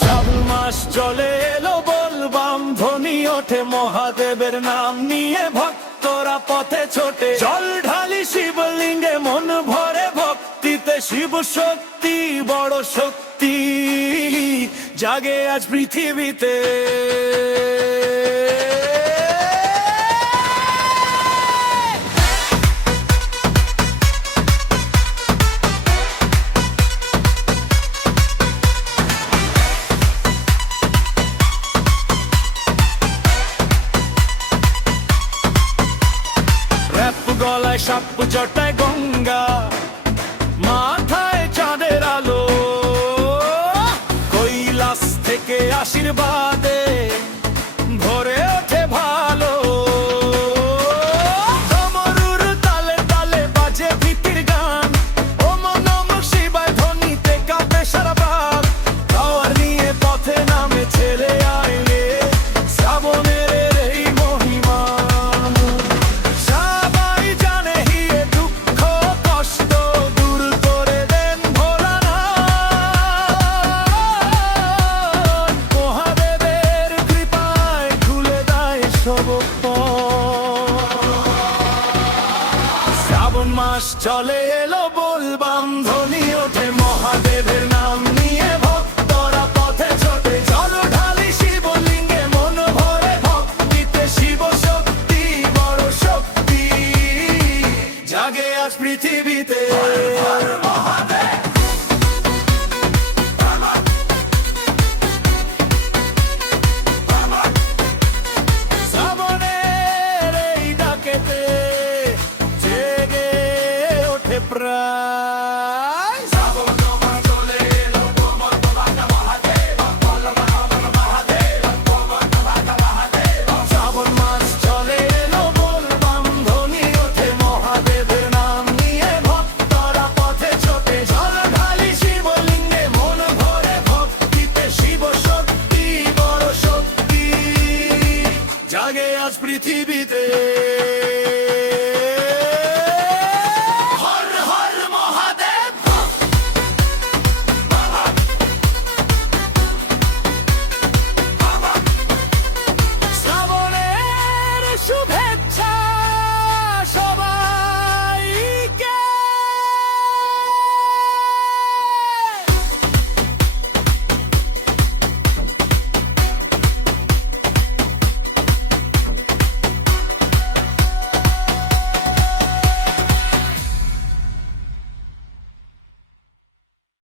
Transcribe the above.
শ্রাবণ মাস চলে এলো, বলবাম ধ্বনি ওঠে, মহাদেবের নাম নিয়ে ভক্তরা পথে ছোটে। জল ঢালি শিবলিঙ্গে, মন ভরে ভক্তিতে, শিব শক্তি বড় শক্তি জাগে আজ পৃথিবীতে। গলায় সাপ, জটায় গঙ্গা, মাথায় চাঁদের আলো, কৈলাস থেকে আশীর্বাদে ভরে ওঠে ভালো। ডমরুর তালে তালে বাজে ভীতির গান, ওম নমঃ শিবায় ধ্বনিতে কাঁপে সারা প্রাণ। পাওয়ার নিয়ে পথে নামে ছেলে আইলে, শ্রাবণের এই মহিমা। শ্রাবণ মাস চলে এলো, বলবাম ধ্বনি ওঠে, মহাদেবের নাম নিয়ে ভক্তরা পথে ছোটে। জল ঢালি শিবলিঙ্গে, মন ভরে ভক্তিতে, শিব শক্তি বড় শক্তি জাগে আজ পৃথিবীতে। শ্রাবণের এই ডাকেতে জেগে ওঠে প্রায়। শ্রাবণ মাস চলে এলো, বলবাম ধ্বনি ওঠে, মহাদেবের নাম নিয়ে ভক্তরা পথে ছোটে। জল ঢালি শিবলিঙ্গে, মন ভরে ভক্তিতে, শিব শক্তি বড় শক্তি জাগে আজ পৃথিবী।